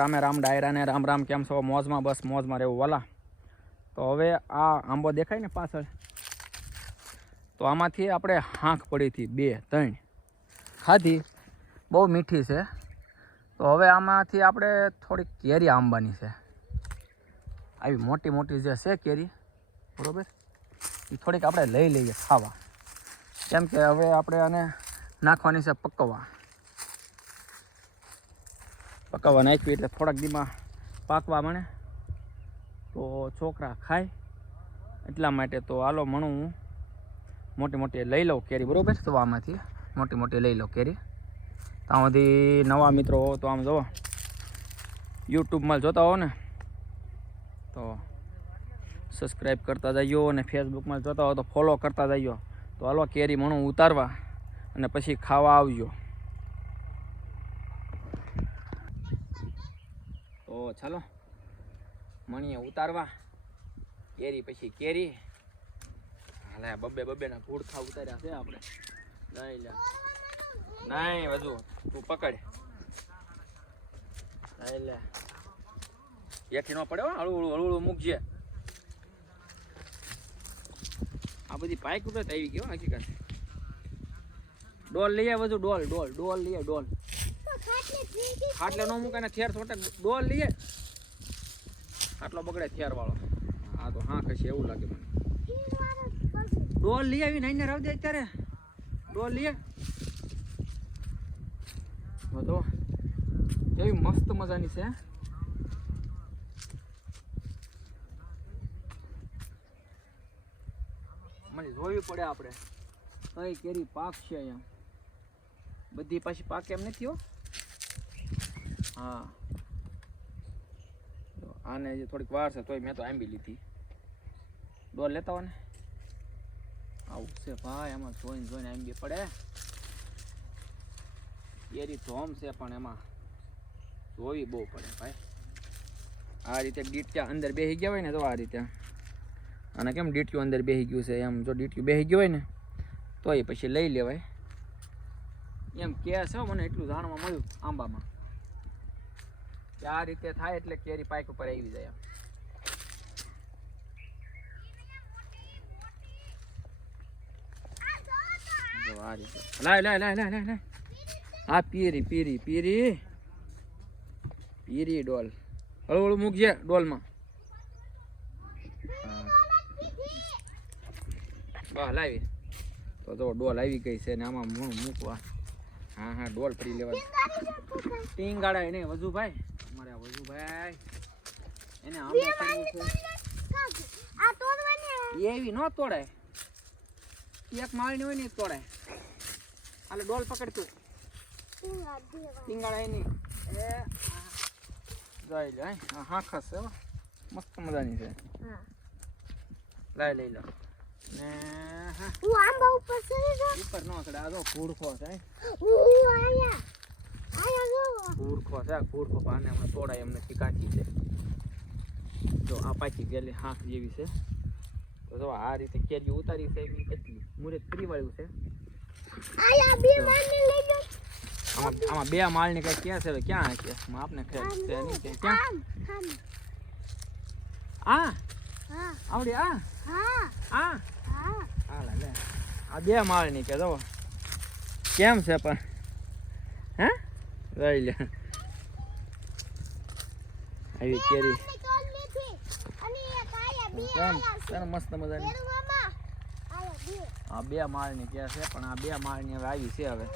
રામે રામ ડાયરાને રામ રામ. કેમ છો? મોજમાં? બસ મોજમાં રહેવું વાલા. તો હવે આ આંબો દેખાય ને પાછળ, તો આમાંથી આપણે હાંક પડી હતી 2-3 ખાધી, બહુ મીઠી છે. તો હવે આમાંથી આપણે થોડીક કેરી આંબાની છે, આવી મોટી મોટી જે છે કેરી, બરાબર, એ થોડીક આપણે લઈ લઈએ ખાવા. કેમ કે હવે આપણે આને નાખવાની છે પકવવા નાખવી એટલે થોડાક દીમાં પાકવા મળે તો છોકરા ખાય, એટલા માટે. તો હાલો મણું હું મોટી મોટી લઈ લઉં કેરી, બરાબર. તો આમાંથી મોટી મોટી લઈ લઉં કેરી. તો આમાંથી નવા મિત્રો હો તો આમ જુઓ, યુટ્યુબમાં જોતા હો ને તો સબસ્ક્રાઈબ કરતા જઈઓ, અને ફેસબુકમાં જોતા હો તો ફોલો કરતા જઈઓ. તો હાલો કેરી મણું ઉતારવા અને પછી ખાવા આવજો. તો ચાલો મણીએ ઉતારવા કેરી, પછી કેરી. હાલે બબ્બે ના ભૂડખા ઉતાર્યા છે આપણે. લઈ લે, નહીં વધુ તું પકડ, લઈ લે. હેઠી ન પડે, હળવું હળવું મૂકજે. આ બધી પાઇક ઉપર આવી ગયો હકીકત. ડોલ લઈએ બધું, ડોલ લઈએ, ડોલ. ખાટલે ન મૂકે ને થેર થોટે ડોલ લઈએ. આટલો બગડે થેર વાળો. હા તો હા કશે એવું લાગે મને. ડોલ લઈ આવી નાઈને રાવ દે અત્યારે. ડોલ લઈએ તો એવી મસ્ત મજાની છે. મને જોવી પડે આપણે કઈ કેરી પાક છે અહીંયા. બધી પાછી પાકે એમ નથી હો. હા, આને જે થોડીક વાર છે તોય મેં તો આંબી લીધી. ડોલ લેતા હોય ને, આવું છે ભાઈ. એમાં જોઈને આંબી પડે. કેરી ધોમ છે પણ એમાં જોવી બહુ પડે ભાઈ. આ રીતે ડીટ્યા અંદર બેસી ગયા હોય ને, તો આ રીતે અને કેમ ડીટ્યું અંદર બેસી ગયું છે એમ. જો ડીટ્યું બેસી ગયું હોય ને તો એ પછી લઈ લેવાય એમ કે છે. મને એટલું જાણવા મળ્યું આંબામાં કે આ રીતે થાય એટલે કેરી પાક ઉપર આવી જાય એમ. જો આ રીતે લાય. આ પીરી ડોલ હળવું મૂકજે ડોલમાં. વાહ લાવી. તો જો ડોલ આવી ગઈ છે ને આમાં મૂકવા. હા ડોલ ફરી લેવા. ટીંગાડા એને વજુભાઈ, અમારે વજુભાઈ એને આંબો કરવું છે. એવી ન તોડાય, એક માળની હોય ને તોડાય. હાલે ડોલ પકડતું ટીંગાડા એની જોઈ લે. હા ખાસ છે, મસ્ત મજાની છે. લઈ લો ને. હું આંબા ઉપર ઉપર નો ચડે. આ જો ભૂડખો છે, ભૂડખો પાને હમણાં તોડાય એમ નથી, કાચી છે. જો આ પાછી ગયેલી હાંક જેવી છે. તો જો આ રીતે કેરી ઉતારી છે. કેટલી મુરત ફરી વાળ્યું છે. આમાં 2 માળની કઈ ક્યાં છે? ક્યાં છે આપને ખેર છે નહીં કે ક્યાં? આવડી આ 2 માળની કે જો કેમ છે પણ. હે લઈ લે આવી કેરી કેમ મસ્ત મજાની. આ 2 માળની કે છે પણ આ 2 માળની હવે આવી છે. હવે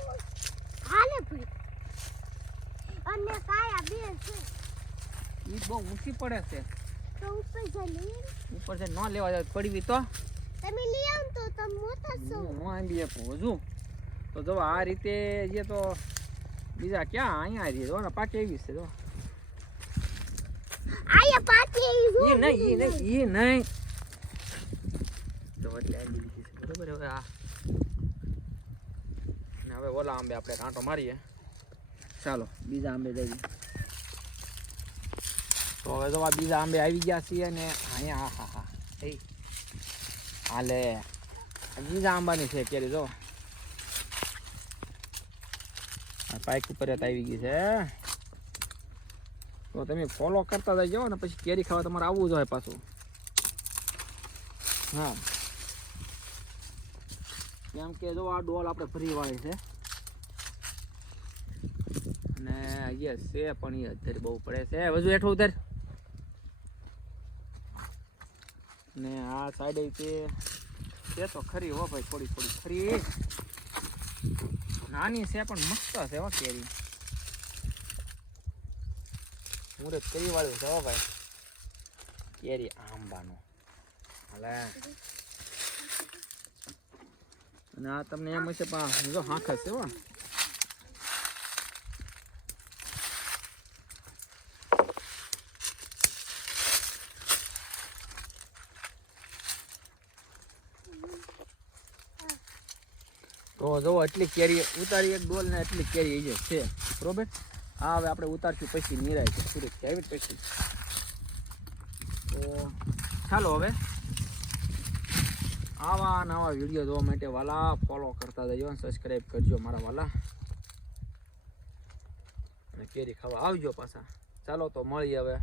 ઈ બહુ ઊંચી પડે છે. ઉપર છે ન લેવા જાય પડવી તો તમે લઈ આવો તો તમે મોટા છો. હું આંબી આપું હજુ તો જો આ રીતે જે તો બીજા ક્યાં અહીંયા રહી. જો ને પાકે એવી છે. જો આયા પાકે એવી. ઈ નહીં તો એટલે આંબી લીધી છે, બરોબર. હવે આ ને હવે ઓલા આંબે આપણે કાંટો મારીએ. ચાલો બીજા આંબે જઈએ. તો હવે તો આ બીજા આંબે આવી ગયા છીએ ને અહીંયા. હા હાલે બીજા આંબાની છે કેરી. જો આ પાઇક ઉપર આવી ગઈ છે. તો તમે ફોલો કરતા જઈ જાઓ ને પછી કેરી ખાવા તમારે આવવું જોઈએ પાછું. હા, કેમ કે જો આ ડોલ આપણે ભરી વાળી છે અને યસ છે પણ એ અત્યારે બહુ પડે છે. હજુ હેઠું ઉતાર. ને આ સાઈડે છે તો ખરી હો ભાઈ, થોડી થોડી ખરી નાની છે પણ મસ્ત છે હો કેરી. મુરત કરી વાળું છે હો ભાઈ કેરી આંબાનો. હાલે અને આ તમને એમ હશે પણ જો હાંખ છે હો. તો જો એટલી કેરી ઉતારી એક ડોલ ને એટલી કેરી એ છે બરોબર. હા, હવે આપણે ઉતારશું પછી નિરાય છે સુરત આવી પછી. તો ચાલો હવે આવા નવા વિડીયો જોવા માટે વાલા ફોલો કરતા જજો, સબસ્ક્રાઈબ કરજો મારા વાલા, અને કેરી ખાવા આવજો પાછા. ચાલો તો મળીએ હવે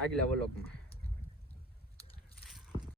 આગલા વ્લોગમાં.